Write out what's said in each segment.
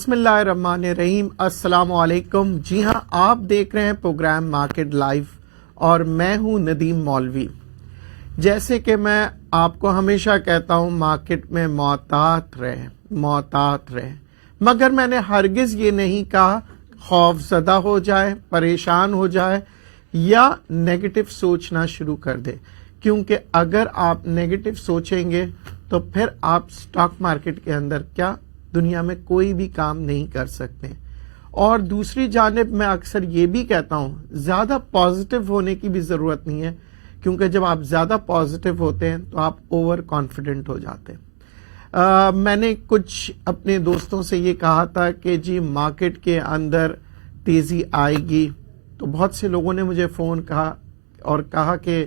بسم اللہ الرحمن الرحیم، السلام علیکم۔ جی ہاں، آپ دیکھ رہے ہیں پروگرام مارکیٹ لائیو اور میں ہوں ندیم مولوی۔ جیسے کہ میں آپ کو ہمیشہ کہتا ہوں، مارکیٹ میں محتاط رہیں، مگر میں نے ہرگز یہ نہیں کہا خوف زدہ ہو جائے، پریشان ہو جائے یا نیگیٹو سوچنا شروع کر دے، کیونکہ اگر آپ نیگیٹو سوچیں گے تو پھر آپ سٹاک مارکیٹ کے اندر کیا دنیا میں کوئی بھی کام نہیں کر سکتے۔ اور دوسری جانب میں اکثر یہ بھی کہتا ہوں، زیادہ پازیٹیو ہونے کی بھی ضرورت نہیں ہے، کیونکہ جب آپ زیادہ پازیٹیو ہوتے ہیں تو آپ اوور کانفیڈنٹ ہو جاتے ہیں۔ میں نے کچھ اپنے دوستوں سے یہ کہا تھا کہ جی مارکیٹ کے اندر تیزی آئے گی، تو بہت سے لوگوں نے مجھے فون کہا کہ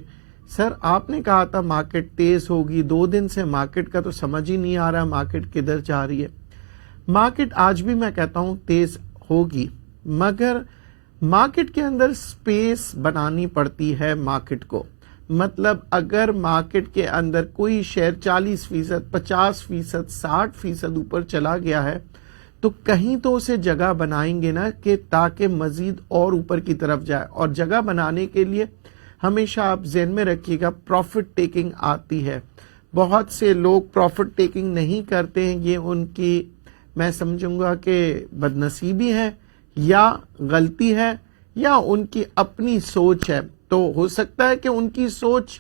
سر آپ نے کہا تھا مارکیٹ تیز ہوگی، 2 دن سے مارکیٹ کا تو سمجھ ہی نہیں آ رہا مارکیٹ کدھر جا رہی ہے۔ مارکیٹ آج بھی میں کہتا ہوں تیز ہوگی، مگر مارکیٹ کے اندر سپیس بنانی پڑتی ہے مارکیٹ کو۔ مطلب اگر مارکیٹ کے اندر کوئی شیئر 40%، 50%، 60% اوپر چلا گیا ہے تو کہیں تو اسے جگہ بنائیں گے نا، کہ تاکہ مزید اور اوپر کی طرف جائے۔ اور جگہ بنانے کے لیے ہمیشہ آپ ذہن میں رکھیے گا، پروفٹ ٹیکنگ آتی ہے۔ بہت سے لوگ پروفٹ ٹیکنگ نہیں کرتے ہیں، یہ ان کی میں سمجھوں گا کہ بدنصیبی ہے یا غلطی ہے یا ان کی اپنی سوچ ہے۔ تو ہو سکتا ہے کہ ان کی سوچ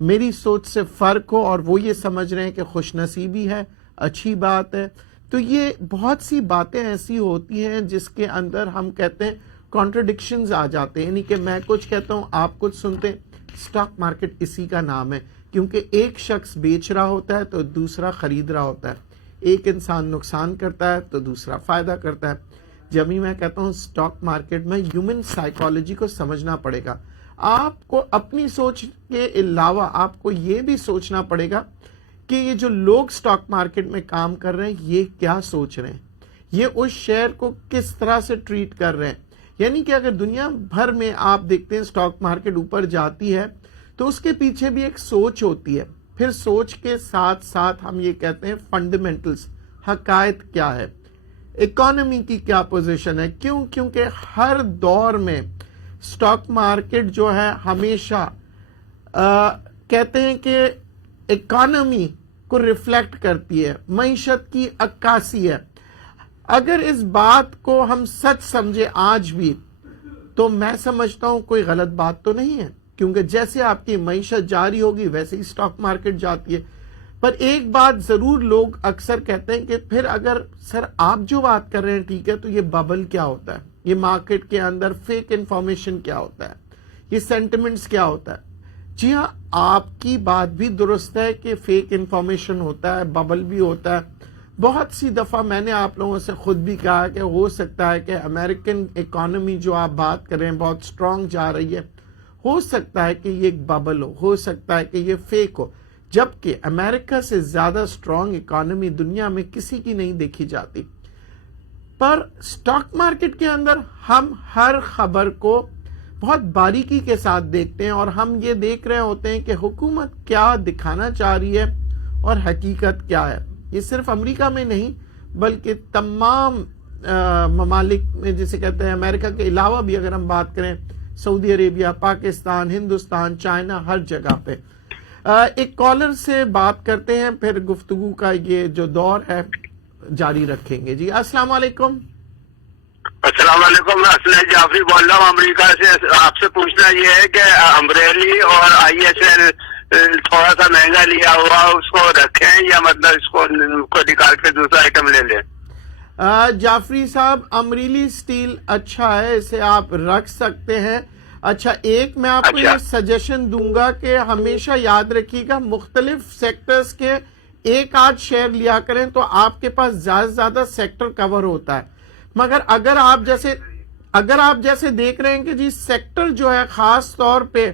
میری سوچ سے فرق ہو اور وہ یہ سمجھ رہے ہیں کہ خوش نصیبی ہے، اچھی بات ہے۔ تو یہ بہت سی باتیں ایسی ہوتی ہیں جس کے اندر ہم کہتے ہیں کانٹرڈکشنز آ جاتے ہیں، یعنی کہ میں کچھ کہتا ہوں آپ کچھ سنتے ہیں۔ سٹاک مارکیٹ اسی کا نام ہے، کیونکہ ایک شخص بیچ رہا ہوتا ہے تو دوسرا خرید رہا ہوتا ہے، ایک انسان نقصان کرتا ہے تو دوسرا فائدہ کرتا ہے۔ جب ہی میں کہتا ہوں سٹاک مارکیٹ میں ہیومن سائیکالوجی کو سمجھنا پڑے گا۔ آپ کو اپنی سوچ کے علاوہ آپ کو یہ بھی سوچنا پڑے گا کہ یہ جو لوگ سٹاک مارکیٹ میں کام کر رہے ہیں یہ کیا سوچ رہے ہیں، یہ اس شیئر کو کس طرح سے ٹریٹ کر رہے ہیں۔ یعنی کہ اگر دنیا بھر میں آپ دیکھتے ہیں سٹاک مارکیٹ اوپر جاتی ہے تو اس کے پیچھے بھی ایک سوچ ہوتی ہے۔ پھر سوچ کے ساتھ ساتھ ہم یہ کہتے ہیں فنڈامنٹلز، حقائق کیا ہے، اکانومی کی کیا پوزیشن ہے۔ کیونکہ ہر دور میں سٹاک مارکیٹ جو ہے ہمیشہ کہتے ہیں کہ اکانومی کو ریفلیکٹ کرتی ہے، معیشت کی عکاسی ہے۔ اگر اس بات کو ہم سچ سمجھے آج بھی تو میں سمجھتا ہوں کوئی غلط بات تو نہیں ہے، کیونکہ جیسے آپ کی معیشت جاری ہوگی ویسے ہی سٹاک مارکیٹ جاتی ہے۔ پر ایک بات ضرور لوگ اکثر کہتے ہیں کہ پھر اگر سر آپ جو بات کر رہے ہیں ٹھیک ہے، تو یہ ببل کیا ہوتا ہے، یہ مارکیٹ کے اندر فیک انفارمیشن کیا ہوتا ہے، یہ سینٹیمنٹس کیا ہوتا ہے۔ جی ہاں، آپ کی بات بھی درست ہے کہ فیک انفارمیشن ہوتا ہے، ببل بھی ہوتا ہے۔ بہت سی دفعہ میں نے آپ لوگوں سے خود بھی کہا کہ ہو سکتا ہے کہ امریکن اکانومی جو آپ بات کر رہے ہیں بہت سٹرونگ جا رہی ہے، ہو سکتا ہے کہ یہ ایک ببل ہو سکتا ہے کہ یہ فیک ہو، جبکہ امریکہ سے زیادہ سٹرونگ اکانومی دنیا میں کسی کی نہیں دیکھی جاتی۔ پر سٹاک مارکیٹ کے اندر ہم ہر خبر کو بہت باریکی کے ساتھ دیکھتے ہیں اور ہم یہ دیکھ رہے ہوتے ہیں کہ حکومت کیا دکھانا چاہ رہی ہے اور حقیقت کیا ہے۔ یہ صرف امریکہ میں نہیں بلکہ تمام ممالک میں، جسے کہتے ہیں امریکہ کے علاوہ بھی اگر ہم بات کریں، سعودی عربیہ، پاکستان، ہندوستان، چائنا، ہر جگہ پہ۔ ایک کالر سے بات کرتے ہیں، پھر گفتگو کا یہ جو دور ہے جاری رکھیں گے۔ جی السلام علیکم۔ السلام علیکم، اسلم جعفری بول رہا ہوں امریکہ سے۔ آپ سے پوچھنا یہ ہے کہ امبریلی اور آئی ایس ایل تھوڑا سا مہنگا لیا ہوا اس کو رکھیں یا مطلب اس کو نکال کے دوسرا آئٹم لے لیں؟ جعفری صاحب، امریلی سٹیل اچھا ہے، اسے آپ رکھ سکتے ہیں۔ اچھا، ایک میں آپ کو یہ سجیشن دوں گا کہ ہمیشہ یاد رکھیے گا مختلف سیکٹرز کے ایک آدھ شیئر لیا کریں تو آپ کے پاس زیادہ سے زیادہ سیکٹر کور ہوتا ہے۔ مگر اگر آپ جیسے دیکھ رہے ہیں کہ جی سیکٹر جو ہے خاص طور پہ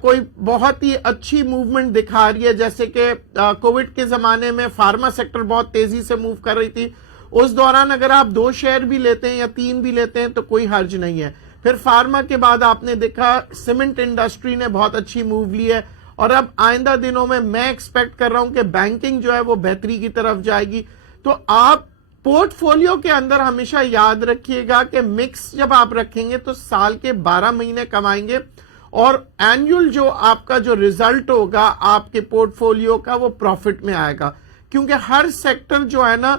کوئی بہت ہی اچھی موومنٹ دکھا رہی ہے، جیسے کہ کووڈ کے زمانے میں فارما سیکٹر بہت تیزی سے موو کر رہی تھی، اس دوران اگر آپ 2 شیئر بھی لیتے ہیں یا 3 بھی لیتے ہیں تو کوئی حرج نہیں ہے۔ پھر فارما کے بعد آپ نے دیکھا سیمنٹ انڈسٹری نے بہت اچھی موو لی ہے، اور اب آئندہ دنوں میں ایکسپیکٹ کر رہا ہوں کہ بینکنگ جو ہے وہ بہتری کی طرف جائے گی۔ تو آپ پورٹ فولیو کے اندر ہمیشہ یاد رکھیے گا کہ مکس جب آپ رکھیں گے تو سال کے 12 مہینے کمائیں گے اور اینیول جو آپ کا جو ریزلٹ ہوگا آپ کے پورٹ فولیو کا وہ پروفٹ میں آئے گا، کیونکہ ہر سیکٹر جو ہے نا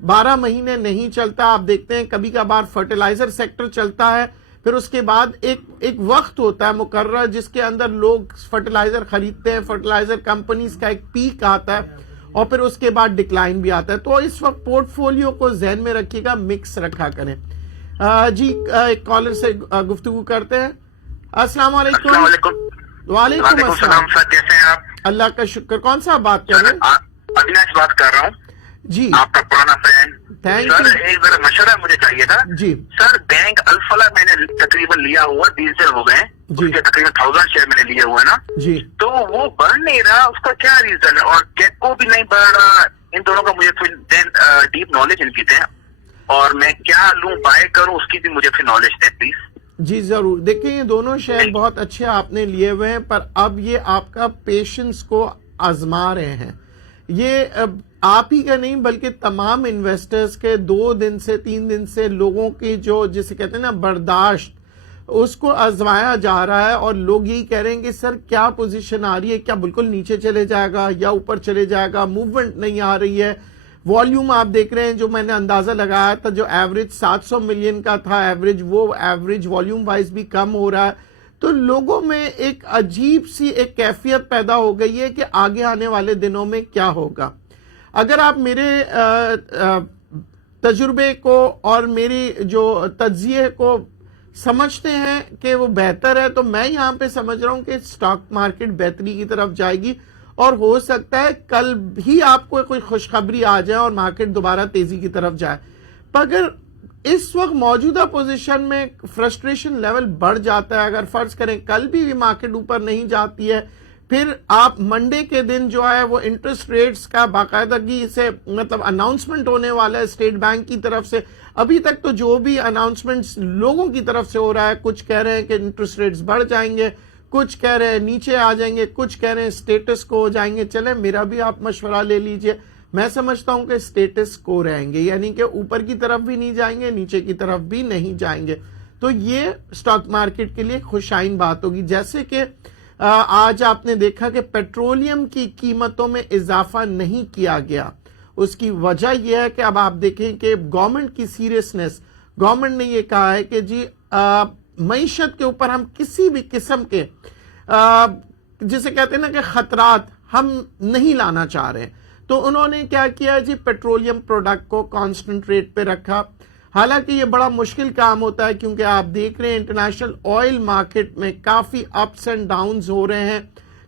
12 مہینے نہیں چلتا. آپ دیکھتے ہیں کبھی کبھار فرٹیلائزر سیکٹر چلتا ہے، پھر اس کے بعد ایک وقت ہوتا ہے مقررہ جس کے اندر لوگ فرٹیلائزر خریدتے ہیں، فرٹیلائزر کمپنیز کا ایک پیک آتا ہے اور پھر اس کے بعد ڈکلائن بھی آتا ہے. تو اس وقت پورٹ فولیو کو ذہن میں رکھیے گا، مکس رکھا کریں. جی ایک کالر سے گفتگو کرتے ہیں. السلام علیکم. وعلیکم السلام سر، کیسے ہیں آپ؟ اللہ کا شکر. کون صاحب بات کر رہے ہیں؟ اوناش بات کر رہا ہوں جی آپ کا پرانا فرینڈ. Thank sir you. ایک ذرا مشورہ مجھے چاہیے تھا. جی سر بینک الفلا میں نے تقریباً لیا ہوا 20 دن ہو گئے ہیں، جی. اس کے تقریباً 1000 شیئر میں نے لیے ہوئے نا، جی تو وہ بڑھ نہیں رہا. اس کا کیا ریزن ہے؟ اور کیکو بھی نہیں بڑھ رہا. ان دونوں کا مجھے پھر ڈیپ نالج ان کی دیں، اور میں کیا لوں، بائی کروں، اس کی بھی مجھے پھر نالج دیں پلیز. جی ضرور. دیکھیں یہ دونوں شیئر بہت اچھے آپ نے لیے ہوئے ہیں، پر اب یہ آپ کا پیشنس کو آزما رہے ہیں. یہ آپ ہی کا نہیں بلکہ تمام انویسٹرز کے 2 دن سے 3 دن سے لوگوں کی جو جسے کہتے ہیں نا برداشت، اس کو آزمایا جا رہا ہے. اور لوگ یہی کہہ رہے ہیں کہ سر کیا پوزیشن آ رہی ہے، کیا بالکل نیچے چلے جائے گا یا اوپر چلے جائے گا، موومنٹ نہیں آ رہی ہے. والیوم آپ دیکھ رہے ہیں جو میں نے اندازہ لگایا تھا، جو ایوریج 700 ملین کا تھا ایوریج، وہ ایوریج والیوم وائز بھی کم ہو رہا ہے. تو لوگوں میں ایک عجیب سی ایک کیفیت پیدا ہو گئی ہے کہ آگے آنے والے دنوں میں کیا ہوگا. اگر آپ میرے تجربے کو اور میری جو تجزیے کو سمجھتے ہیں کہ وہ بہتر ہے، تو میں یہاں پہ سمجھ رہا ہوں کہ سٹاک مارکیٹ بہتری کی طرف جائے گی، اور ہو سکتا ہے کل ہی آپ کو کوئی خوشخبری آ جائے اور مارکیٹ دوبارہ تیزی کی طرف جائے. پر اگر اس وقت موجودہ پوزیشن میں فرسٹریشن لیول بڑھ جاتا ہے، اگر فرض کریں کل بھی مارکیٹ اوپر نہیں جاتی ہے، پھر آپ منڈے کے دن جو ہے وہ انٹرسٹ ریٹس کا باقاعدگی سے مطلب اناؤنسمنٹ ہونے والا ہے اسٹیٹ بینک کی طرف سے. ابھی تک تو جو بھی اناؤنسمنٹس لوگوں کی طرف سے ہو رہا ہے، کچھ کہہ رہے ہیں کہ انٹرسٹ ریٹس بڑھ جائیں گے، کچھ کہہ رہے ہیں نیچے آ جائیں گے، کچھ کہہ رہے ہیں اسٹیٹس کو ہو جائیں گے. چلیں میرا بھی آپ مشورہ لے لیجئے. میں سمجھتا ہوں کہ اسٹیٹس کو رہیں گے، یعنی کہ اوپر کی طرف بھی نہیں جائیں گے، نیچے کی طرف بھی نہیں جائیں گے. تو یہ سٹاک مارکیٹ کے لیے خوشائن بات ہوگی. جیسے کہ آج آپ نے دیکھا کہ پیٹرولیم کی قیمتوں میں اضافہ نہیں کیا گیا. اس کی وجہ یہ ہے کہ اب آپ دیکھیں کہ گورنمنٹ کی سیریسنس، گورنمنٹ نے یہ کہا ہے کہ جی معیشت کے اوپر ہم کسی بھی قسم کے جسے کہتے ہیں نا کہ خطرات ہم نہیں لانا چاہ رہے ہیں. تو انہوں نے کیا کیا جی، پیٹرولیم پروڈکٹ کو کانسٹنٹ ریٹ پہ رکھا. حالانکہ یہ بڑا مشکل کام ہوتا ہے، کیونکہ آپ دیکھ رہے ہیں انٹرنیشنل آئل مارکیٹ میں کافی اپس اینڈ ڈاؤنز ہو رہے ہیں.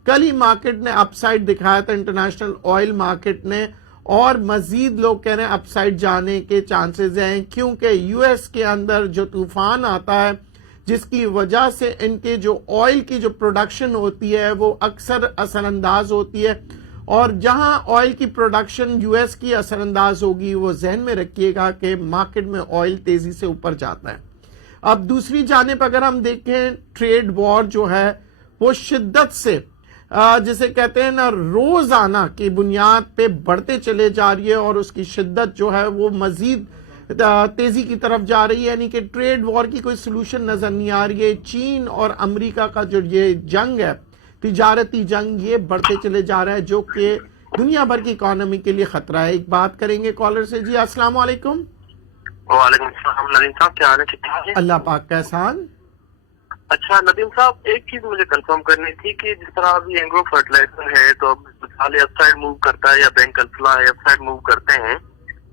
کل ہی مارکیٹ نے اپ سائڈ دکھایا تھا انٹرنیشنل آئل مارکیٹ نے، اور مزید لوگ کہہ رہے ہیں اپ سائڈ جانے کے چانسز ہیں، کیونکہ یو ایس کے اندر جو طوفان آتا ہے جس کی وجہ سے ان کے جو آئل کی جو پروڈکشن ہوتی ہے وہ اکثر اثر انداز ہوتی ہے. اور جہاں آئل کی پروڈکشن یو ایس کی اثر انداز ہوگی، وہ ذہن میں رکھیے گا کہ مارکیٹ میں آئل تیزی سے اوپر جاتا ہے. اب دوسری جانب اگر ہم دیکھیں، ٹریڈ وار جو ہے وہ شدت سے جسے کہتے ہیں نا روزانہ کی بنیاد پہ بڑھتے چلے جا رہی ہے، اور اس کی شدت جو ہے وہ مزید تیزی کی طرف جا رہی ہے. یعنی کہ ٹریڈ وار کی کوئی سلوشن نظر نہیں آ رہی ہے. چین اور امریکہ کا جو یہ جنگ ہے، تجارتی جنگ، یہ بڑھتے چلے جا رہا ہے، جو کہ دنیا بھر کی اکانومی کے لیے خطرہ ہے. ایک بات کریں گے کالر سے. جی السلام علیکم. وعلیکم السلام. ندیم صاحب کیا حال ہے؟ ٹھیک ٹھاک ہے؟ اللہ پاک کا احسان. اچھا ندیم صاحب، ایک چیز مجھے کنفرم کرنی تھی کہ جس طرح ابھی اینگرو فرٹیلائزر ہے تو اب مثال اپ سائڈ موو کرتا ہے، یا بینک الفلا ہے اپ سائڈ موو کرتے ہیں،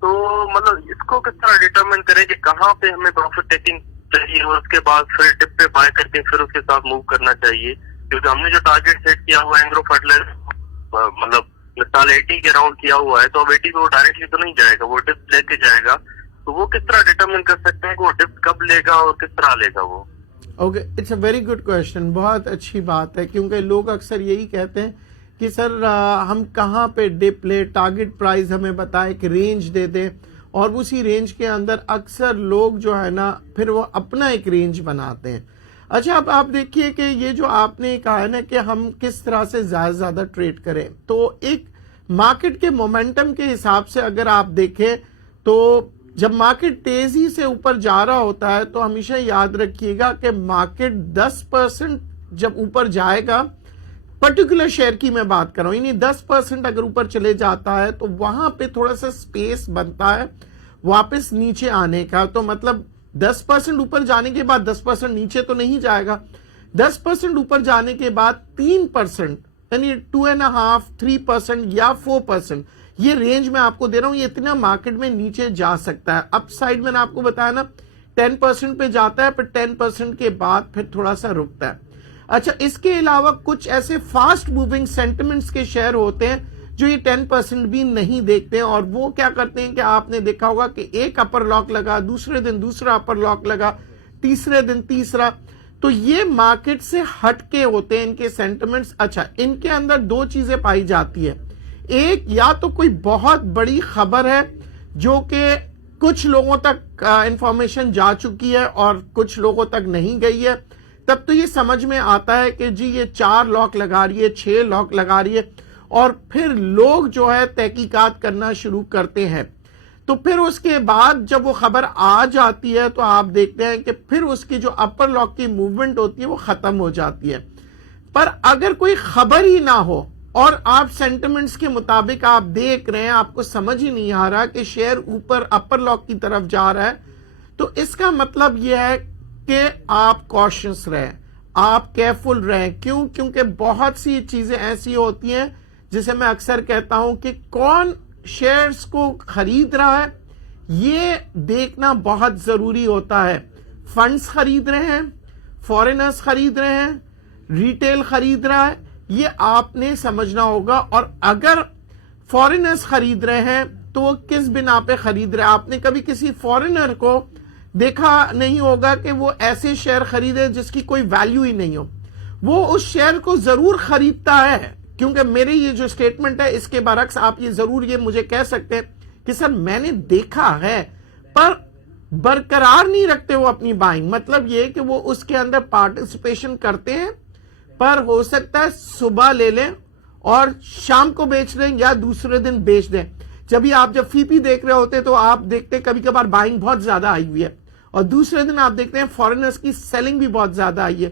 تو مطلب اس کو کس طرح ڈیٹرمن کریں کہ کہاں پہ ہمیں پروفٹ ٹیکنگ چاہیے، اور اس کے بعد پھر ڈپ پہ بائی کر کے پھر اس کے ساتھ موو کرنا چاہیے. کیونکہ ہم نے جو ٹارگیٹ سیٹ کیا ہوا ہے اینگرو فرٹیلائزر مطلب مثال 80 کے راؤنڈ کیا ہوا ہے، تو اب 80 پہ وہ ڈائریکٹلی تو نہیں جائے گا، وہ ڈپ لے کے جائے گا. تو وہ کس طرح ڈیٹرمن کر سکتے ہیں کہ وہ ڈپ کب لے گا اور کس طرح لے گا وہ؟ Okay, it's a very good question. بہت اچھی بات ہے، کیونکہ لوگ اکثر یہی کہتے ہیں کہ سر ہم کہاں پہ ڈپ لے، ٹارگٹ پرائز ہمیں بتائے، ایک رینج دے دیں، اور اسی رینج کے اندر اکثر لوگ جو ہے نا پھر وہ اپنا ایک رینج بناتے ہیں. اچھا اب آپ دیکھیے کہ یہ جو آپ نے کہا ہے نا کہ ہم کس طرح سے زیادہ سے زیادہ ٹریڈ کریں، تو ایک مارکیٹ کے مومنٹم کے حساب سے اگر آپ دیکھیں تو جب مارکیٹ تیزی سے اوپر جا رہا ہوتا ہے تو ہمیشہ یاد رکھیے گا کہ مارکیٹ 10% جب اوپر جائے گا، پرٹیکولر شیئر کی میں بات کر رہا ہوں، یعنی 10% اگر اوپر چلے جاتا ہے تو وہاں پہ تھوڑا سا سپیس بنتا ہے واپس نیچے آنے کا. تو مطلب 10% اوپر جانے کے بعد 10% نیچے تو نہیں جائے گا. 10% اوپر جانے کے بعد 3% یعنی 2.5 3% یا 4%، یہ رینج میں آپ کو دے رہا ہوں، یہ اتنا مارکیٹ میں نیچے جا سکتا ہے. اپ سائڈ میں نے آپ کو بتایا نا 10% پہ جاتا ہے، پھر 10% کے بعد پھر تھوڑا سا رکتا ہے. اچھا، اس کے علاوہ کچھ ایسے فاسٹ موونگ سینٹیمنٹس کے شیئر ہوتے ہیں جو یہ 10% بھی نہیں دیکھتے ہیں، اور وہ کیا کرتے ہیں کہ آپ نے دیکھا ہوگا کہ ایک اپر لاک لگا، دوسرے دن دوسرا اپر لاک لگا، تیسرے دن تیسرا. تو یہ مارکیٹ سے ہٹ کے ہوتے ہیں ان کے سینٹیمنٹس. اچھا، ان کے اندر دو چیزیں پائی جاتی ہے. ایک، یا تو کوئی بہت بڑی خبر ہے جو کہ کچھ لوگوں تک انفارمیشن جا چکی ہے اور کچھ لوگوں تک نہیں گئی ہے، تب تو یہ سمجھ میں آتا ہے کہ جی یہ 4 لاک لگا رہی ہے، 6 لاک لگا رہی ہے، اور پھر لوگ جو ہے تحقیقات کرنا شروع کرتے ہیں. تو پھر اس کے بعد جب وہ خبر آ جاتی ہے تو آپ دیکھتے ہیں کہ پھر اس کی جو اپر لاک کی موومنٹ ہوتی ہے وہ ختم ہو جاتی ہے. پر اگر کوئی خبر ہی نہ ہو اور آپ سینٹیمنٹس کے مطابق آپ دیکھ رہے ہیں، آپ کو سمجھ ہی نہیں آ رہا کہ شیئر اوپر اپر لاک کی طرف جا رہا ہے، تو اس کا مطلب یہ ہے کہ آپ کوشش رہیں، آپ کیئرفل رہیں. کیوں؟ کیونکہ بہت سی چیزیں ایسی ہوتی ہیں جسے میں اکثر کہتا ہوں کہ کون شیئرز کو خرید رہا ہے یہ دیکھنا بہت ضروری ہوتا ہے. فنڈز خرید رہے ہیں، فورنرز خرید رہے ہیں، ریٹیل خرید رہا ہے، یہ آپ نے سمجھنا ہوگا. اور اگر فورنرز خرید رہے ہیں تو وہ کس بنا پہ خرید رہے ہیں؟ آپ نے کبھی کسی فورنر کو دیکھا نہیں ہوگا کہ وہ ایسے شیئر خریدے جس کی کوئی ویلیو ہی نہیں ہو. وہ اس شیئر کو ضرور خریدتا ہے، کیونکہ میری یہ جو سٹیٹمنٹ ہے اس کے برعکس آپ یہ ضرور یہ مجھے کہہ سکتے ہیں کہ سر میں نے دیکھا ہے، پر برقرار نہیں رکھتے وہ اپنی بائنگ. مطلب یہ کہ وہ اس کے اندر پارٹیسپیشن کرتے ہیں، پر ہو سکتا ہے صبح لے لیں اور شام کو بیچ دیں یا دوسرے دن بیچ دیں. جب فی پی دیکھ رہے ہوتے تو آپ دیکھتے کبھی کبھار بائنگ بہت زیادہ آئی ہوئی ہے، اور دوسرے دن آپ دیکھتے ہیں فورنرز کی سیلنگ بھی بہت زیادہ آئی ہے.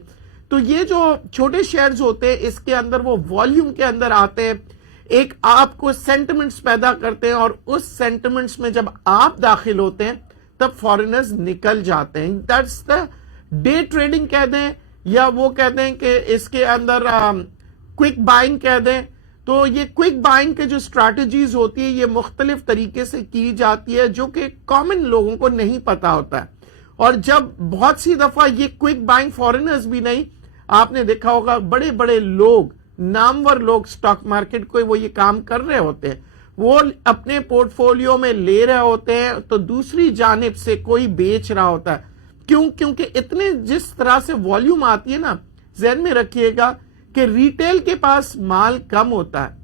تو یہ جو چھوٹے شیئرز ہوتے ہیں اس کے اندر وہ والیوم کے اندر آتے ہیں، ایک آپ کو سینٹیمنٹس پیدا کرتے ہیں، اور اس سینٹیمنٹس میں جب آپ داخل ہوتے ہیں تب فورنرز نکل جاتے ہیں. دیٹس دا ڈے ٹریڈنگ کہہ دیں، یا وہ کہتے ہیں کہ اس کے اندر کوئک بائنگ کہہ دیں. تو یہ کوئک بائنگ کے جو اسٹریٹجیز ہوتی ہے یہ مختلف طریقے سے کی جاتی ہے جو کہ کامن لوگوں کو نہیں پتا ہوتا ہے. اور جب بہت سی دفعہ یہ کوئک بائنگ فورنرز بھی نہیں، آپ نے دیکھا ہوگا بڑے بڑے لوگ، نامور لوگ اسٹاک مارکیٹ کو وہ یہ کام کر رہے ہوتے ہیں، وہ اپنے پورٹ فولیو میں لے رہے ہوتے ہیں تو دوسری جانب سے کوئی بیچ رہا ہوتا ہے. کیوں؟ کیونکہ اتنے جس طرح سے والیوم آتی ہے نا، ذہن میں رکھیے گا کہ ریٹیل کے پاس مال کم ہوتا ہے.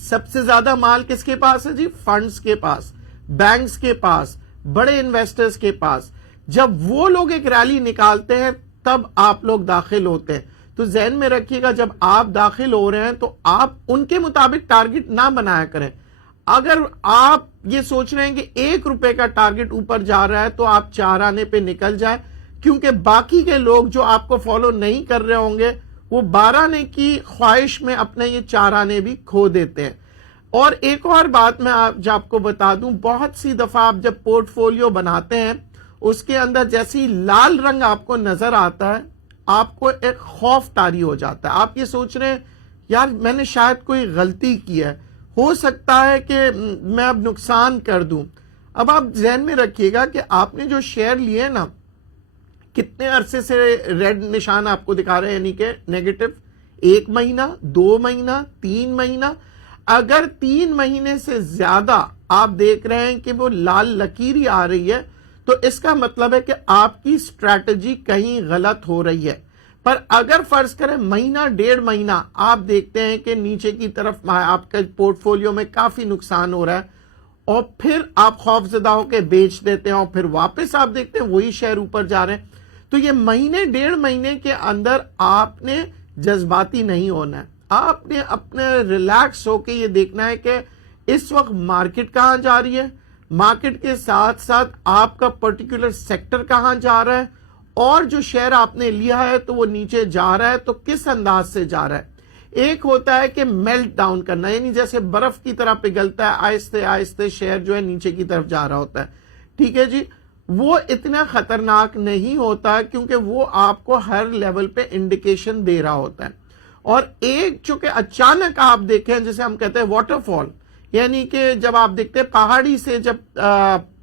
سب سے زیادہ مال کس کے پاس ہے جی؟ فنڈز کے پاس، بینکس کے پاس، بڑے انویسٹرز کے پاس. جب وہ لوگ ایک ریلی نکالتے ہیں تب آپ لوگ داخل ہوتے ہیں. تو ذہن میں رکھیے گا جب آپ داخل ہو رہے ہیں تو آپ ان کے مطابق ٹارگٹ نہ بنایا کریں. اگر آپ یہ سوچ رہے ہیں کہ 1 روپے کا ٹارگٹ اوپر جا رہا ہے تو آپ 4 آنے پہ نکل جائیں، کیونکہ باقی کے لوگ جو آپ کو فالو نہیں کر رہے ہوں گے وہ 12 آنے کی خواہش میں اپنے یہ 4 آنے بھی کھو دیتے ہیں. اور ایک اور بات میں آپ کو بتا دوں، بہت سی دفعہ آپ جب پورٹ فولیو بناتے ہیں اس کے اندر جیسی لال رنگ آپ کو نظر آتا ہے آپ کو ایک خوف طاری ہو جاتا ہے. آپ یہ سوچ رہے ہیں یار میں نے شاید کوئی غلطی کی ہے، ہو سکتا ہے کہ میں اب نقصان کر دوں. اب آپ ذہن میں رکھیے گا کہ آپ نے جو شیئر لیے نا، کتنے عرصے سے ریڈ نشان آپ کو دکھا رہے ہیں، یعنی کہ نیگیٹو 1 مہینہ، 2 مہینہ، 3 مہینہ. اگر 3 مہینے سے زیادہ آپ دیکھ رہے ہیں کہ وہ لال لکیر ہی آ رہی ہے تو اس کا مطلب ہے کہ آپ کی اسٹریٹجی کہیں غلط ہو رہی ہے. پر اگر فرض کریں مہینہ 1.5 مہینہ آپ دیکھتے ہیں کہ نیچے کی طرف آپ کا پورٹ فولیو میں کافی نقصان ہو رہا ہے اور پھر آپ خوف زدہ ہو کے بیچ دیتے ہیں اور پھر واپس آپ دیکھتے ہیں وہی شیئر اوپر جا رہے ہیں، تو یہ مہینے 1.5 مہینے کے اندر آپ نے جذباتی نہیں ہونا ہے. آپ نے اپنے ریلیکس ہو کے یہ دیکھنا ہے کہ اس وقت مارکیٹ کہاں جا رہی ہے، مارکیٹ کے ساتھ ساتھ آپ کا پرٹیکولر سیکٹر کہاں جا رہا ہے، اور جو شیئر آپ نے لیا ہے تو وہ نیچے جا رہا ہے تو کس انداز سے جا رہا ہے۔ ایک ہوتا ہے کہ میلٹ ڈاؤن کرنا، یعنی جیسے برف کی طرح پگھلتا ہے، آہستہ آہستہ شیئر جو ہے نیچے کی طرف جا رہا ہوتا ہے، ٹھیک ہے جی۔ وہ اتنا خطرناک نہیں ہوتا کیونکہ وہ آپ کو ہر لیول پہ انڈیکیشن دے رہا ہوتا ہے۔ اور ایک چونکہ اچانک آپ دیکھیں، جسے ہم کہتے ہیں واٹر فال، یعنی کہ جب آپ دیکھتے ہیں پہاڑی سے جب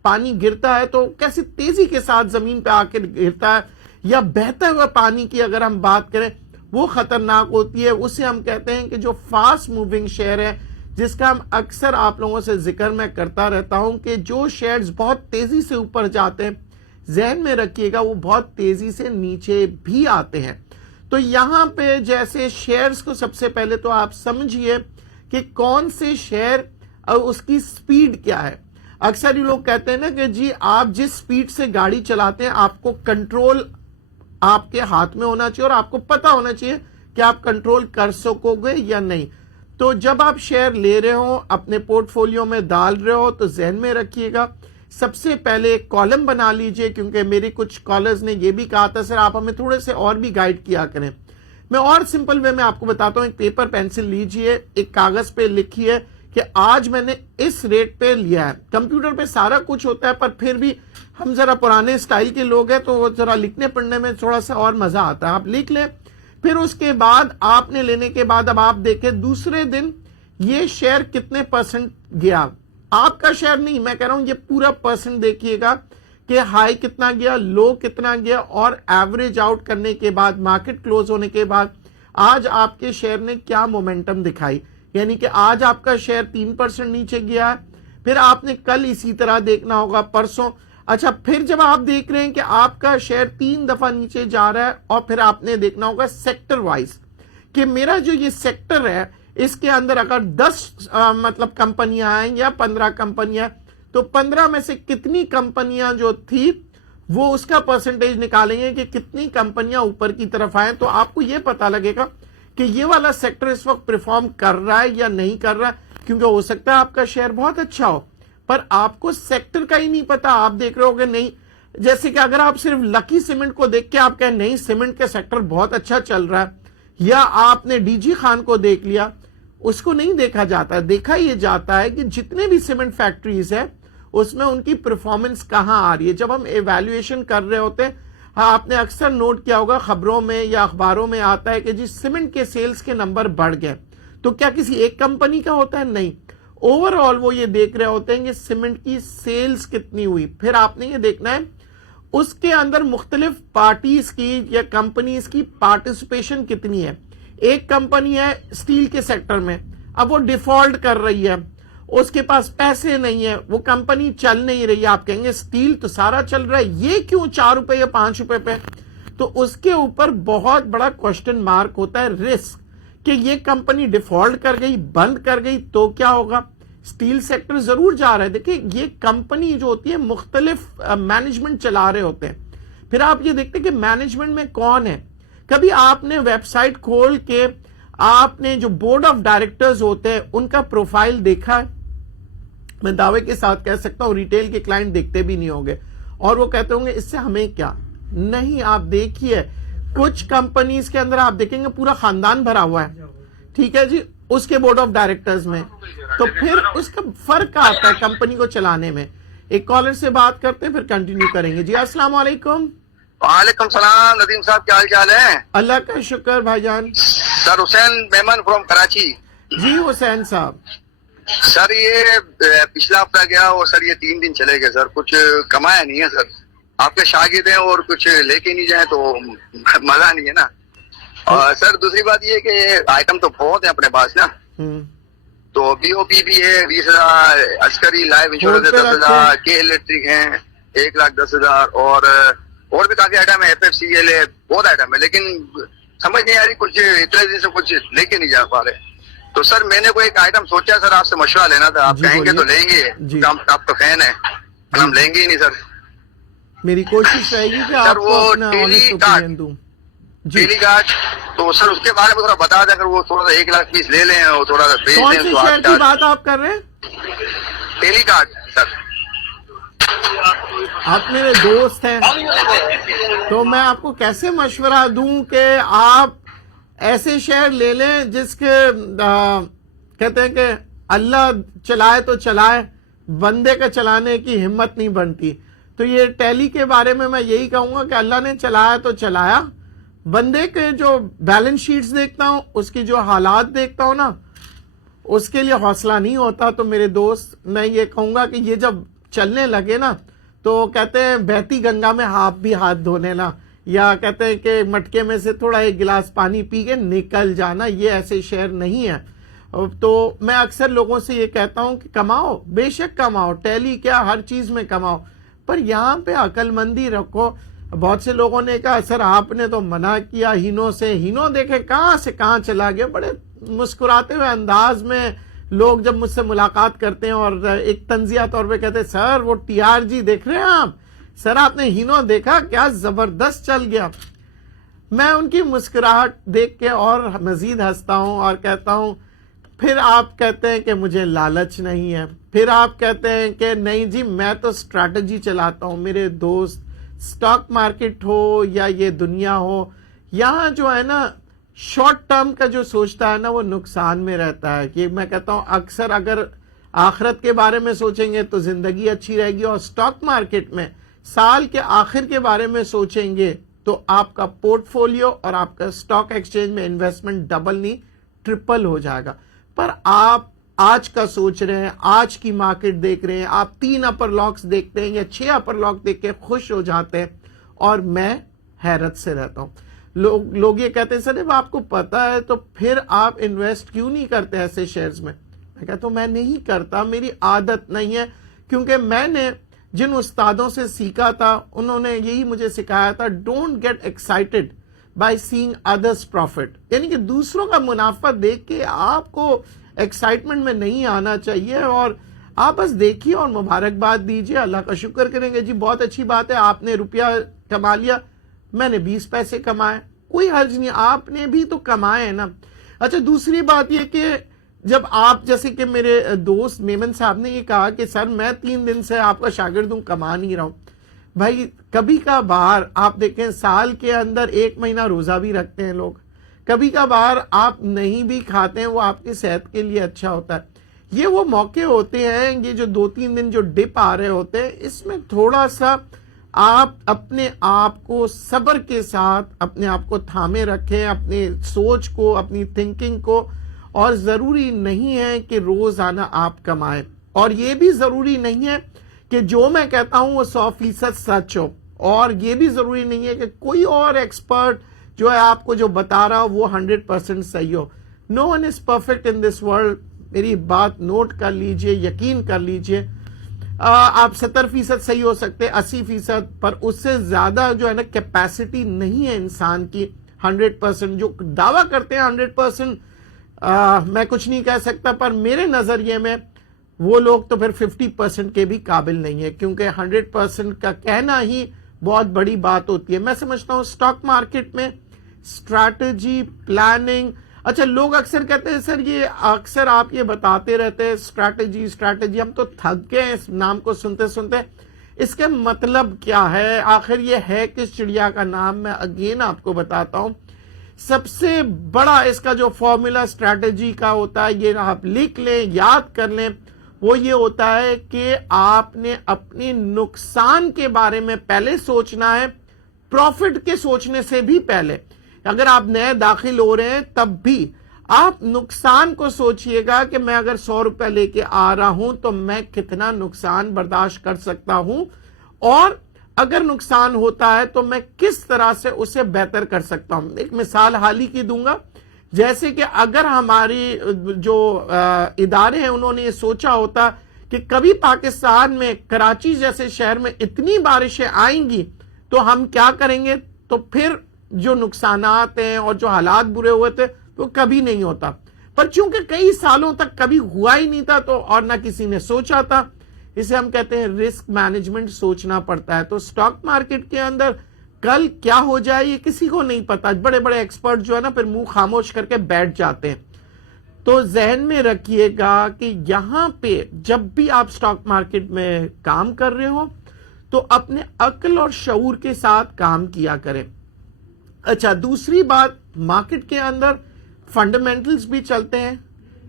پانی گرتا ہے تو کیسی تیزی کے ساتھ زمین پہ آ کے گرتا ہے، یا بہتا ہوا پانی کی اگر ہم بات کریں وہ خطرناک ہوتی ہے۔ اسے ہم کہتے ہیں کہ جو فاسٹ موونگ شیئر ہے، جس کا ہم اکثر آپ لوگوں سے ذکر میں کرتا رہتا ہوں کہ جو شیئرز بہت تیزی سے اوپر جاتے ہیں، ذہن میں رکھیے گا وہ بہت تیزی سے نیچے بھی آتے ہیں۔ تو یہاں پہ جیسے شیئرز کو سب سے پہلے تو آپ سمجھیے کہ کون سے شیئر اور اس کی سپیڈ کیا ہے۔ اکثر یہ لوگ کہتے ہیں نا کہ جی آپ جس سپیڈ سے گاڑی چلاتے ہیں آپ کو کنٹرول آپ کے ہاتھ میں ہونا چاہیے اور آپ کو پتا ہونا چاہیے کہ آپ کنٹرول کر سکو گے یا نہیں۔ تو جب آپ شیئر لے رہے ہو، اپنے پورٹ فولیو میں ڈال رہے ہو، تو ذہن میں رکھیے گا سب سے پہلے ایک کالم بنا لیجئے، کیونکہ میری کچھ کالرز نے یہ بھی کہا تھا سر آپ ہمیں تھوڑے سے اور بھی گائیڈ کیا کریں۔ میں اور سمپل وے میں آپ کو بتاتا ہوں، ایک پیپر پینسل لیجئے، ایک کاغذ پہ لکھیے کہ آج میں نے اس ریٹ پہ لیا ہے۔ کمپیوٹر پہ سارا کچھ ہوتا ہے پر پھر بھی ہم ذرا پرانے سٹائل کے لوگ ہیں تو ذرا لکھنے پڑھنے میں تھوڑا سا اور مزہ آتا ہے، آپ لکھ لیں۔ پھر اس کے بعد آپ نے لینے کے بعد اب آپ دیکھیں دوسرے دن یہ شیئر کتنے پرسنٹ گیا، آپ کا شیئر نہیں، میں کہہ رہا ہوں یہ پورا پرسنٹ دیکھیے گا کہ ہائی کتنا گیا، لو کتنا گیا، اور ایوریج آؤٹ کرنے کے بعد مارکیٹ کلوز ہونے کے بعد آج آپ کے شیئر نے کیا مومنٹم دکھائی۔ یعنی کہ آج آپ کا شیئر 3% نیچے گیا ہے، پھر آپ نے کل اسی طرح دیکھنا ہوگا، پرسوں۔ اچھا پھر جب آپ دیکھ رہے ہیں کہ آپ کا شیئر 3 دفعہ نیچے جا رہا ہے، اور پھر آپ نے دیکھنا ہوگا سیکٹر وائز کہ میرا جو یہ سیکٹر ہے اس کے اندر اگر 10 مطلب کمپنیاں آئیں یا 15 کمپنیاں، تو 15 میں سے کتنی کمپنیاں جو تھی وہ اس کا پرسنٹیج نکالیں گے کہ کتنی کمپنیاں اوپر کی طرف آئیں، تو آپ کو یہ پتا لگے گا کہ یہ والا سیکٹر اس وقت پرفارم کر رہا ہے یا نہیں کر رہا ہے۔ کیونکہ ہو سکتا ہے آپ کا شیئر بہت اچھا ہو پر آپ کو سیکٹر کا ہی نہیں پتا، آپ دیکھ رہے ہو کہ نہیں، جیسے کہ اگر آپ صرف لکی سیمنٹ کو دیکھ کے آپ کہیں نہیں سیمنٹ کے سیکٹر بہت اچھا چل رہا ہے، یا آپ نے ڈی جی خان کو دیکھ لیا، اس کو نہیں دیکھا جاتا، دیکھا یہ جاتا ہے کہ جتنے بھی سیمنٹ فیکٹریز ہیں اس میں ان کی پرفارمنس کہاں آ رہی ہے۔ جب ہم ایویلیویشن کر رہے ہوتے ہیں، ہاں آپ نے اکثر نوٹ کیا ہوگا خبروں میں یا اخباروں میں آتا ہے کہ جی سیمنٹ کے سیلز کے نمبر بڑھ گئے، تو کیا کسی ایک کمپنی کا ہوتا ہے؟ نہیں، اوور آل وہ یہ دیکھ رہے ہوتے ہیں کہ سیمنٹ کی سیلز کتنی ہوئی۔ پھر آپ نے یہ دیکھنا ہے اس کے اندر مختلف پارٹیز کی یا کمپنیز کی پارٹیسپیشن کتنی ہے۔ ایک کمپنی ہے اسٹیل کے سیکٹر میں، اب وہ ڈیفالٹ کر رہی ہے، اس کے پاس پیسے نہیں ہے، وہ کمپنی چل نہیں رہی ہے، آپ کہیں گے اسٹیل تو سارا چل رہا ہے، یہ کیوں 4 روپے یا 5 روپے پہ؟ تو اس کے اوپر بہت بڑا کوشچن مارک ہوتا ہے، رسک، کہ یہ کمپنی ڈیفالٹ کر گئی، بند کر گئی تو کیا ہوگا۔ اسٹیل سیکٹر ضرور جا رہا ہے، دیکھیں یہ کمپنی جو ہوتی ہے مختلف مینجمنٹ چلا رہے ہوتے ہیں، پھر آپ یہ دیکھتے ہیں کہ مینجمنٹ میں کون ہے۔ کبھی آپ نے ویب سائٹ کھول کے آپ نے جو بورڈ آف ڈائریکٹرز ہوتے ہیں ان کا پروفائل دیکھا ہے؟ میں دعوے کے ساتھ کہہ سکتا ہوں ریٹیل کے کلائنٹ دیکھتے بھی نہیں ہوں گے، اور وہ کہتے ہوں گے اس سے ہمیں کیا۔ نہیں، آپ دیکھیے کچھ کمپنیز کے اندر آپ دیکھیں گے پورا خاندان بھرا ہوا ہے، ٹھیک ہے جی، اس کے بورڈ آف ڈائریکٹرز میں، تو پھر اس کا فرق آتا ہے کمپنی کو چلانے میں۔ ایک کالر سے بات کرتے ہیں پھر کنٹینیو کریں گے۔ جی السلام علیکم۔ وعلیکم السلام ندیم صاحب، کیا حال چال ہے؟ اللہ کا شکر بھائی جان۔ سر حسین میمن فرام کراچی۔ جی حسین صاحب۔ سر یہ پچھلا ہفتہ گیا اور سر یہ 3 دن چلے گئے، سر کچھ کمایا نہیں ہے سر۔ آپ کے شاگرد ہیں اور کچھ لے کے نہیں جائیں تو مزہ نہیں ہے نا۔ اور سر دوسری بات یہ کہ آئٹم تو بہت ہیں اپنے پاس نا، تو بی او پی بھی ہے 20,000، عسکری لائف انشورنس 10,000، کے الیکٹرک ہیں 1,10,000، اور بھی کافی آئٹم ہے، ایف ایف سی ایل ہے، بہت آئٹم ہے، لیکن سمجھ نہیں آ رہی، کچھ اتنے دن سے کچھ لے کے نہیں جا پا رہے۔ تو سر میں نے کوئی ایک آئٹم سوچا سر آپ سے مشورہ لینا تھا، آپ کہیں گے تو لیں گے، آپ تو فین ہیں، ہم لیں گے ہی نہیں سر۔ میری کوشش رہے گی کہ آپ کو اپنا آنیسٹ اوپینین دوں۔ ڈیلی کارڈ، تو سر اس کے بارے میں تھوڑا بتا دیں، اگر وہ تھوڑا سا 1 لاکھ پیس لے لیں اور تھوڑا سا بیچ کون دیں سے تو شیئر کی بات آپ کر رہے ہیں؟ ڈیلی کارڈ سر۔ آپ میرے دوست ہیں تو میں آپ کو کیسے مشورہ دوں کہ آپ ایسے شیئر لے لیں جس کے کہتے ہیں کہ اللہ چلائے تو چلائے، بندے کا چلانے کی ہمت نہیں بنتی. تو یہ ٹیلی کے بارے میں یہی کہوں گا کہ اللہ نے چلایا تو چلایا، بندے کے جو بیلنس شیٹس دیکھتا ہوں، اس کی جو حالات دیکھتا ہوں نا، اس کے لیے حوصلہ نہیں ہوتا. تو میرے دوست میں یہ کہوں گا کہ یہ جب چلنے لگے نا تو کہتے ہیں بہتی گنگا میں آپ بھی ہاتھ دھونے نا، یا کہتے ہیں کہ مٹکے میں سے تھوڑا ایک گلاس پانی پی کے نکل جانا. یہ ایسے شعر نہیں ہے. تو میں اکثر لوگوں سے یہ کہتا ہوں کہ کماؤ، بے شک کماؤ، ٹیلی کیا ہر چیز میں کماؤ، پر یہاں پہ عقل مندی رکھو. بہت سے لوگوں نے کہا سر آپ نے تو منع کیا ہینو سے، ہینو دیکھے کہاں سے کہاں چلا گیا. بڑے مسکراتے ہوئے انداز میں لوگ جب مجھ سے ملاقات کرتے ہیں اور ایک تنزیہ طور پہ کہتے ہیں سر وہ ٹی آر جی دیکھ رہے ہیں آپ، سر آپ نے ہینو دیکھا کیا زبردست چل گیا. میں ان کی مسکراہٹ دیکھ کے اور مزید ہنستا ہوں اور کہتا ہوں پھر آپ کہتے ہیں کہ مجھے لالچ نہیں ہے، پھر آپ کہتے ہیں کہ نہیں جی میں تو اسٹریٹجی چلاتا ہوں. میرے دوست، سٹاک مارکیٹ ہو یا یہ دنیا ہو، یہاں جو ہے نا شارٹ ٹرم کا جو سوچتا ہے نا وہ نقصان میں رہتا ہے. کہ میں کہتا ہوں اکثر اگر آخرت کے بارے میں سوچیں گے تو زندگی اچھی رہے گی، اور سٹاک مارکیٹ میں سال کے آخر کے بارے میں سوچیں گے تو آپ کا پورٹ فولیو اور آپ کا سٹاک ایکسچینج میں انویسٹمنٹ ڈبل نہیں ٹرپل ہو جائے گا. پر آپ آج کا سوچ رہے ہیں، آج کی مارکیٹ دیکھ رہے ہیں، آپ 3 اپر لاکس دیکھتے ہیں یا 6 اپر لاک دیکھ کے خوش ہو جاتے ہیں، اور میں حیرت سے رہتا ہوں. لوگ یہ کہتے ہیں سر جب آپ کو پتا ہے تو پھر آپ انویسٹ کیوں نہیں کرتے ایسے شیئرز میں. میں کہتا ہوں میں نہیں کرتا، میری عادت نہیں ہے، کیونکہ میں نے جن استادوں سے سیکھا تھا انہوں نے یہی مجھے سکھایا تھا don't get excited by seeing others profit. یعنی کہ دوسروں کا منافع دیکھ کے آپ کو ایکسائٹمنٹ میں نہیں آنا چاہیے، اور آپ بس دیکھیے اور مبارکباد دیجیے، اللہ کا شکر کریں گے جی بہت اچھی بات ہے آپ نے روپیہ کما لیا، میں نے 20 پیسے کمائے، کوئی حرج نہیں، آپ نے بھی تو کمائے ہیں نا. اچھا دوسری بات یہ کہ جب آپ جیسے کہ میرے دوست میمن صاحب نے یہ کہا کہ سر میں 3 دن سے آپ کا شاگرد ہوں، کما نہیں رہا ہوں. بھائی کبھی کا بار آپ دیکھیں سال کے اندر 1 مہینہ روزہ بھی رکھتے ہیں لوگ، کبھی کا بار آپ نہیں بھی کھاتے ہیں، وہ آپ کی صحت کے لیے اچھا ہوتا ہے. یہ وہ موقع ہوتے ہیں، یہ جو 2-3 دن جو ڈپ آ رہے ہوتے ہیں، اس میں تھوڑا سا آپ اپنے آپ کو صبر کے ساتھ اپنے آپ کو تھامے رکھیں، اپنے سوچ کو، اپنی تھنکنگ کو. اور ضروری نہیں ہے کہ روزانہ آپ کمائیں، اور یہ بھی ضروری نہیں ہے کہ جو میں کہتا ہوں وہ 100% سچ ہو، اور یہ بھی ضروری نہیں ہے کہ کوئی اور ایکسپرٹ جو ہے آپ کو جو بتا رہا ہو وہ 100% صحیح ہو. No one is perfect in this world. میری بات نوٹ کر لیجئے، یقین کر لیجئے. آپ 70% صحیح ہو سکتے، 80%، پر اس سے زیادہ جو ہے نا کیپیسٹی نہیں ہے انسان کی 100%. جو دعویٰ کرتے ہیں 100%، میں کچھ نہیں کہہ سکتا، پر میرے نظریے میں وہ لوگ تو پھر 50% کے بھی قابل نہیں ہے، کیونکہ 100% کا کہنا ہی بہت بڑی بات ہوتی ہے. میں سمجھتا ہوں سٹاک مارکیٹ میں اسٹریٹجی، پلاننگ. اچھا لوگ اکثر کہتے ہیں سر یہ اکثر آپ یہ بتاتے رہتے ہیں اسٹریٹجی، ہم تو تھک گئے اس نام کو سنتے سنتے. اس کے مطلب کیا ہے، آخر یہ ہے کس چڑیا کا نام؟ میں اگین آپ کو بتاتا ہوں. سب سے بڑا اس کا جو فارمولا اسٹریٹجی کا ہوتا ہے، یہ آپ لکھ لیں، یاد کر لیں، وہ یہ ہوتا ہے کہ آپ نے اپنی نقصان کے بارے میں پہلے سوچنا ہے، پروفٹ کے سوچنے سے بھی پہلے. اگر آپ نئے داخل ہو رہے ہیں تب بھی آپ نقصان کو سوچئے گا کہ میں اگر 100 روپے لے کے آ رہا ہوں تو میں کتنا نقصان برداشت کر سکتا ہوں، اور اگر نقصان ہوتا ہے تو میں کس طرح سے اسے بہتر کر سکتا ہوں. ایک مثال حال ہی کی دوں گا، جیسے کہ اگر ہماری جو ادارے ہیں انہوں نے یہ سوچا ہوتا کہ کبھی پاکستان میں کراچی جیسے شہر میں اتنی بارشیں آئیں گی تو ہم کیا کریں گے، تو پھر جو نقصانات ہیں اور جو حالات برے ہوئے تھے وہ کبھی نہیں ہوتا. پر چونکہ کئی سالوں تک کبھی ہوا ہی نہیں تھا تو اور نہ کسی نے سوچا تھا، اسے ہم کہتے ہیں رسک مینجمنٹ، سوچنا پڑتا ہے. تو سٹاک مارکیٹ کے اندر کل کیا ہو جائے یہ کسی کو نہیں پتا. بڑے بڑے ایکسپرٹ جو ہے نا پھر منہ خاموش کر کے بیٹھ جاتے ہیں. تو ذہن میں رکھیے گا کہ یہاں پہ جب بھی آپ سٹاک مارکیٹ میں کام کر رہے ہو تو اپنے عقل اور شعور کے ساتھ کام کیا کریں. اچھا دوسری بات, مارکیٹ کے اندر فنڈامنٹلز بھی چلتے ہیں,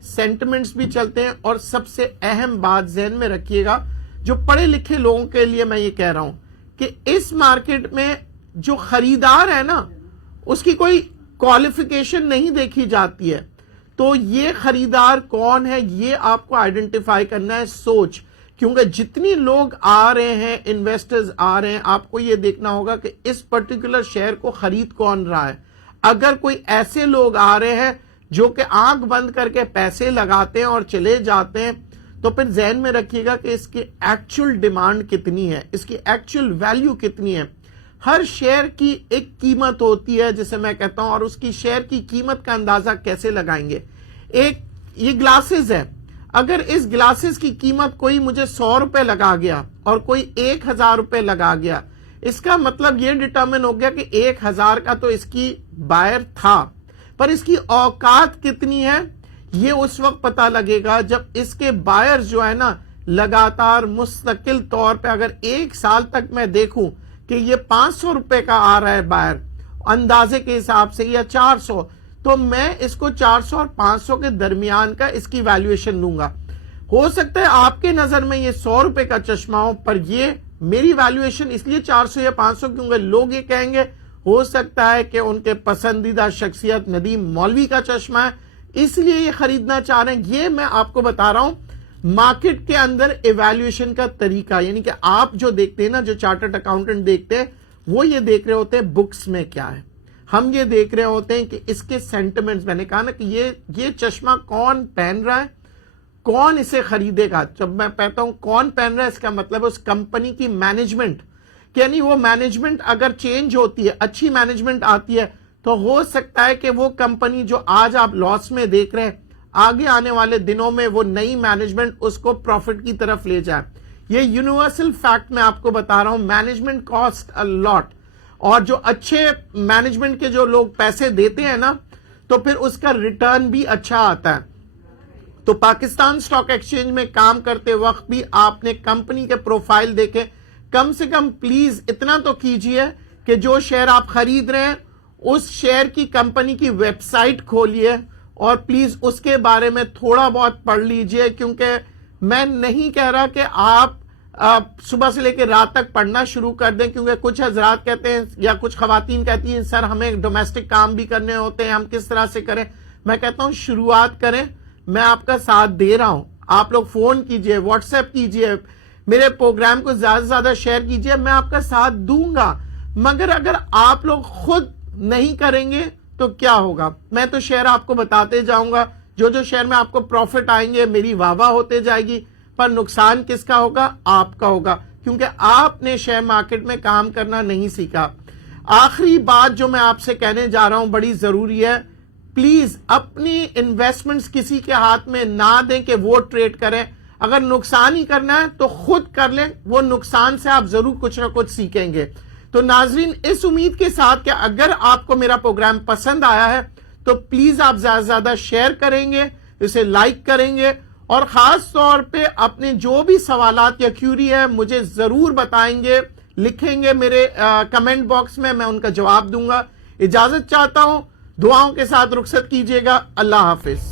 سینٹیمنٹس بھی چلتے ہیں, اور سب سے اہم بات ذہن میں رکھیے گا, جو پڑھے لکھے لوگوں کے لیے میں یہ کہہ رہا ہوں کہ اس مارکیٹ میں جو خریدار ہے نا, اس کی کوئی کوالیفیکیشن نہیں دیکھی جاتی ہے. تو یہ خریدار کون ہے یہ آپ کو آئیڈینٹیفائی کرنا ہے سوچ, کیونکہ جتنی لوگ آ رہے ہیں, انویسٹرز آ رہے ہیں, آپ کو یہ دیکھنا ہوگا کہ اس پرٹیکولر شیئر کو خرید کون رہا ہے. اگر کوئی ایسے لوگ آ رہے ہیں جو کہ آنکھ بند کر کے پیسے لگاتے ہیں اور چلے جاتے ہیں, تو پھر ذہن میں رکھیے گا کہ اس کی ایکچوئل ڈیمانڈ کتنی ہے, اس کی ایکچوئل ویلیو کتنی ہے. ہر شیئر کی ایک قیمت ہوتی ہے جسے میں کہتا ہوں, اور اس کی شیئر کی قیمت کا اندازہ کیسے لگائیں گے. ایک یہ گلاسز ہے, اگر اس گلاسز کی قیمت کوئی مجھے 100 روپے لگا گیا اور کوئی 1000 روپے لگا گیا, اس کا مطلب یہ ڈٹرمن ہو گیا کہ 1000 کا تو اس کی بائر تھا, پر اس کی اوقات کتنی ہے یہ اس وقت پتہ لگے گا جب اس کے بائر جو ہے نا لگاتار مستقل طور پہ, اگر 1 سال تک میں دیکھوں کہ یہ 500 روپے کا آ رہا ہے بائر اندازے کے حساب سے, یا 400, تو میں اس کو 400 اور 500 کے درمیان کا اس کی ویلیویشن لوں گا. ہو سکتا ہے آپ کے نظر میں یہ 100 روپے کا چشمہ ہو, پر یہ میری ویلیویشن اس لیے 400 یا 500 کیونکہ لوگ یہ کہیں گے ہو سکتا ہے کہ ان کے پسندیدہ شخصیت ندیم مولوی کا چشمہ ہے, اس لیے یہ خریدنا چاہ رہے ہیں. یہ میں آپ کو بتا رہا ہوں مارکیٹ کے اندر ایویلیویشن کا طریقہ, یعنی کہ آپ جو دیکھتے ہیں نا, جو چارٹرڈ اکاؤنٹنٹ دیکھتے ہیں, وہ یہ دیکھ رہے ہوتے ہیں بکس میں کیا ہے, ہم یہ دیکھ رہے ہوتے ہیں کہ اس کے سینٹیمنٹس. میں نے کہا نا کہ یہ چشمہ کون پہن رہا ہے, کون اسے خریدے گا. جب میں کہتا ہوں کون پہن رہا ہے, اس کا مطلب اس کمپنی کی مینجمنٹ, یعنی وہ مینجمنٹ اگر چینج ہوتی ہے, اچھی مینجمنٹ آتی ہے, تو ہو سکتا ہے کہ وہ کمپنی جو آج آپ لاس میں دیکھ رہے ہیں, آگے آنے والے دنوں میں وہ نئی مینجمنٹ اس کو پروفٹ کی طرف لے جائے. یہ یونیورسل فیکٹ میں آپ کو بتا رہا ہوں, مینجمنٹ کاسٹ ا لاٹ, اور جو اچھے مینجمنٹ کے جو لوگ پیسے دیتے ہیں نا, تو پھر اس کا ریٹرن بھی اچھا آتا ہے. تو پاکستان سٹاک ایکسچینج میں کام کرتے وقت بھی آپ نے کمپنی کے پروفائل دیکھے, کم سے کم پلیز اتنا تو کیجئے کہ جو شیئر آپ خرید رہے ہیں اس شیئر کی کمپنی کی ویب سائٹ کھولیے اور پلیز اس کے بارے میں تھوڑا بہت پڑھ لیجئے, کیونکہ میں نہیں کہہ رہا کہ آپ صبح سے لے کے رات تک پڑھنا شروع کر دیں, کیونکہ کچھ حضرات کہتے ہیں یا کچھ خواتین کہتی ہیں سر ہمیں ڈومیسٹک کام بھی کرنے ہوتے ہیں, ہم کس طرح سے کریں. میں کہتا ہوں شروعات کریں, میں آپ کا ساتھ دے رہا ہوں. آپ لوگ فون کیجئے, واٹس ایپ کیجئے, میرے پروگرام کو زیادہ سے زیادہ شیئر کیجئے, میں آپ کا ساتھ دوں گا. مگر اگر آپ لوگ خود نہیں کریں گے تو کیا ہوگا. میں تو شیئر آپ کو بتاتے جاؤں گا, جو شیئر میں آپ کو پروفٹ آئیں گے میری واہ واہ ہوتے جائے گی, پر نقصان کس کا ہوگا, آپ کا ہوگا, کیونکہ آپ نے شیئر مارکیٹ میں کام کرنا نہیں سیکھا. آخری بات جو میں آپ سے کہنے جا رہا ہوں بڑی ضروری ہے, پلیز اپنی انویسٹمنٹس کسی کے ہاتھ میں نہ دیں کہ وہ ٹریڈ کریں. اگر نقصان ہی کرنا ہے تو خود کر لیں, وہ نقصان سے آپ ضرور کچھ نہ کچھ سیکھیں گے. تو ناظرین اس امید کے ساتھ کہ اگر آپ کو میرا پروگرام پسند آیا ہے تو پلیز آپ زیادہ سے زیادہ شیئر کریں گے, اسے لائک کریں گے, اور خاص طور پہ اپنے جو بھی سوالات یا کیوری ہے مجھے ضرور بتائیں گے, لکھیں گے میرے کمنٹ باکس میں, میں ان کا جواب دوں گا. اجازت چاہتا ہوں, دعاؤں کے ساتھ رخصت کیجیے گا. اللہ حافظ.